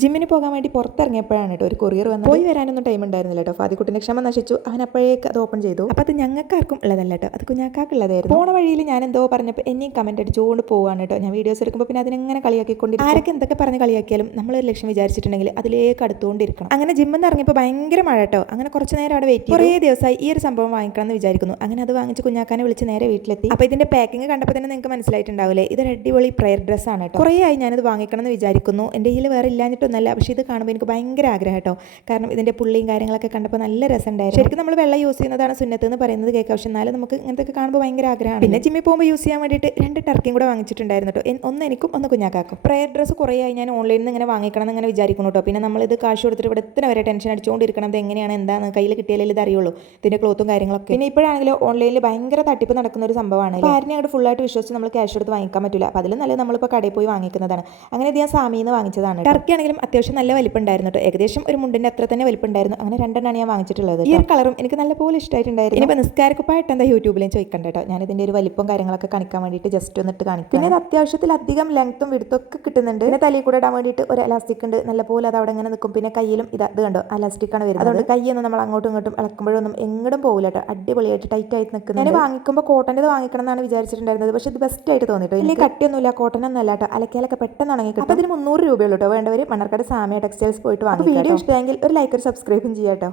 ജിമ്മിന് പോകാൻ വേണ്ടി പുറത്തിറങ്ങിയപ്പോഴാണ് കേട്ടോ ഒരു കൊറിയർ വന്നത്. പോയി വരാനൊന്നും ടൈം ഉണ്ടായിരുന്നില്ല കേട്ടോ. ഫാദിക്കുട്ടിന്റെ ക്ഷമ നശിച്ചു. അവൻ അപ്പോഴേക്ക് അത് ഓപ്പൺ ചെയ്തു. അപ്പൊ അത് ഞങ്ങൾക്കാർക്കും ഉള്ളതല്ല കേട്ടോ. അത് കുഞ്ഞാക്കാക്കുള്ളതായിരുന്നു പോണ വഴിയിൽ ഞാൻ എന്തോ പറഞ്ഞപ്പോൾ എന്നെയും കമന്റ് അടിച്ചുകൊണ്ട് പോവാണ് കേട്ടോ. ഞാൻ വീഡിയോസ് എടുക്കുമ്പോൾ പിന്നെ അതിനെങ്ങനെ കളിയാക്കിക്കൊണ്ടിരിക്കും? ആരൊക്കെ എന്തൊക്കെ പറഞ്ഞ് കളിയാക്കിയാലും നമ്മളൊരു ലക്ഷ്യം വിചാരിച്ചിട്ടുണ്ടെങ്കിൽ അതിലേക്ക് അടുത്തുകൊണ്ടിരിക്കണം. അങ്ങനെ ജിമ്മിൽ നിന്ന് ഇറങ്ങിയപ്പോൾ ഭയങ്കര മഴ കേട്ടോ. അങ്ങനെ കുറച്ച് നേരം അവിടെ വെയിറ്റ് കുറേ ദിവസമായി ഈ ഒരു സംഭവം വാങ്ങിക്കണം എന്ന് വിചാരിക്കുന്നു. അങ്ങനെ അത് വാങ്ങിച്ച് കുഞ്ഞാക്കാനെ വിളിച്ച് നേരെ വീട്ടിലെത്തി. അപ്പൊ ഇതിന്റെ പാക്കിംഗ് കണ്ടപ്പോൾ തന്നെ നിങ്ങൾക്ക് മനസ്സിലായിട്ടുണ്ടാവില്ലേ? ഇതൊരു അടിപൊളി പ്രയർ ഡ്രസ്സാണ് കേട്ടോ. കുറേ ആയി ഞാനത് വാങ്ങിക്കണം എന്ന് വിചാരിക്കുന്നു. എന്റെ കയ്യിൽ വേറെ ഇല്ലാഞ്ഞിട്ടൊന്നല്ല പക്ഷേ ഇത് കാണുമ്പോൾ എനിക്ക് ഭയങ്കര ആഗ്രഹം കേട്ടോ. കാരണം ഇതിന്റെ പുള്ളിയും കാര്യങ്ങളൊക്കെ കണ്ടപ്പോൾ നല്ല രസമുണ്ടായിരുന്നു. ശരിക്കും നമ്മൾ വെള്ളം യൂസ് ചെയ്യുന്നതാണ് സുന്നത്ത് എന്ന് പറയുന്നത് കേൾക്കാം. പക്ഷെ എന്നാലും നമുക്ക് ഇങ്ങനത്തെ കാണുമ്പോൾ ഭയങ്കര ആഗ്രഹമാണ്. പിന്നെ ജിമ്മിൽ പോകുമ്പോൾ യൂസ് ചെയ്യാൻ വേണ്ടിയിട്ട് രണ്ട് ടർക്കിയും കൂടെ വാങ്ങിച്ചിട്ടുണ്ടായിരുന്നു കേട്ടോ. ഒന്ന് എനിക്കും ഒന്ന് കുഞ്ഞാക്കാക്കും. പ്രയർ ഡ്രസ്സ് കുറേ ആയി ഞാൻ ഓൺലൈനിൽ നിന്ന് ഇങ്ങനെ വാങ്ങിക്കണം എന്ന് ഇങ്ങനെ വിചാരിക്കുന്നു കേട്ടോ. പിന്നെ നമ്മളിത് കാശ് കൊടുത്തിട്ട് ഇവിടെ എത്ര വരെ ടെൻഷൻ അടിച്ചുകൊണ്ടിരിക്കണം ഇത് എങ്ങനെയാണ് എന്താണ് കയ്യിൽ കിട്ടിയാലേ ഇത് അറിയുള്ളൂ. ഇതിന്റെ ക്ലോത്തും കാര്യങ്ങളൊക്കെ. പിന്നെ ഇപ്പോഴാണെങ്കിലും ഓൺലൈനിൽ ഭയങ്കര തട്ടിപ്പ് നടക്കുന്ന ഒരു സംഭവമാണ് ആരെയും ആരിനെ അങ്ങോട്ട് ഫുള്ളായിട്ട് വിശ്വസിച്ച് നമ്മൾ ക്യാഷ് എടുത്ത് വാങ്ങിക്കാൻ പറ്റില്ല അപ്പോൾ അതിലും നല്ലത് നമ്മളിപ്പോൾ കടയിൽ പോയി വാങ്ങിക്കുന്നതാണ്. അങ്ങനെ ഇത് ഞാൻ സാമിയിൽ നിന്ന് വാങ്ങിച്ചതാണ് ടർക്കി ആണെങ്കിലും അത്യാവശ്യം നല്ല വലിപ്പം ഉണ്ടായിരുന്നു കേട്ടോ ഏകദേശം ഒരു മുണ്ടിന്റെ അത്ര തന്നെ വലിപ്പം ഉണ്ടായിരുന്നു അങ്ങനെ രണ്ടെണ്ണമാണ് ഞാൻ വാങ്ങിച്ചിട്ടുള്ളത് ഈ ഒരു കളറും എനിക്ക് നല്ലപോലെ ഇഷ്ടമായിട്ടുണ്ടായിരുന്നു ഇനിയിപ്പോൾ നിസ്കാരക്കുപ്പായിട്ട് എന്താ യൂട്യൂബിലും ചോദിക്കണ്ട കേട്ടോ ഞാൻ ഇതിന്റെ ഒരു വലിപ്പം കാര്യങ്ങളൊക്കെ കാണിക്കാൻ വേണ്ടിയിട്ട് ജസ്റ്റ് ഒന്നിട്ട് കാണിക്കും. പിന്നെ അത്യാവശ്യത്തിൽ അധികം ലെങ്ത്തും വിടുത്തൊക്കെ കിട്ടുന്നുണ്ട്. പിന്നെ തലയിൽ കൂടെ ഇടാൻ വേണ്ടിയിട്ട് ഒരു എലാസ്റ്റിക് ഉണ്ട്. നല്ലപോലെ അത് അവിടെ ഇങ്ങനെ നിൽക്കും പിന്നെ കയ്യിലും ഇത് ഇത് കണ്ടോ? ആണ് വരുന്നത്. അതുകൊണ്ട് കൈയൊന്നും നമ്മൾ അങ്ങോട്ടും ഇങ്ങോട്ടും ഇളക്കുമ്പോഴൊന്നും എങ്ങോട്ടും പോകില്ല കേട്ടോ അടിപൊളിയായിട്ട് ടൈറ്റ് ആയിട്ട് നിൽക്കുന്നത് ഞാൻ വാങ്ങിക്കുമ്പോൾ കോട്ടന്റെ വാങ്ങിക്കണം എന്നാണ് വിചാരിച്ചിട്ടുണ്ടായിരുന്നത്. പക്ഷേ ഇത് ബെസ്റ്റ് ആയിട്ട് തോന്നിട്ടോ ഇനി കട്ടിയൊന്നുമില്ല. കോട്ടൺ ഒന്നല്ല കേട്ടോ അലക്കിയാലൊക്കെ പെട്ടെന്ന് ഉണങ്ങി കിട്ടും അപ്പോൾ ഇതിന് മുന്നൂറ് രൂപയുള്ളൂ കേട്ടോ വേണ്ടവർ മണ്ണർക്കാട് സാമിയ ടെക്സ്റ്റൈൽസ് പോയിട്ട് വാങ്ങി വീഡിയോ ഇഷ്ടമെങ്കിൽ ഒരു ലൈക്ക് ഒരു സബ്സ്ക്രൈബും ചെയ്യാം കേട്ടോ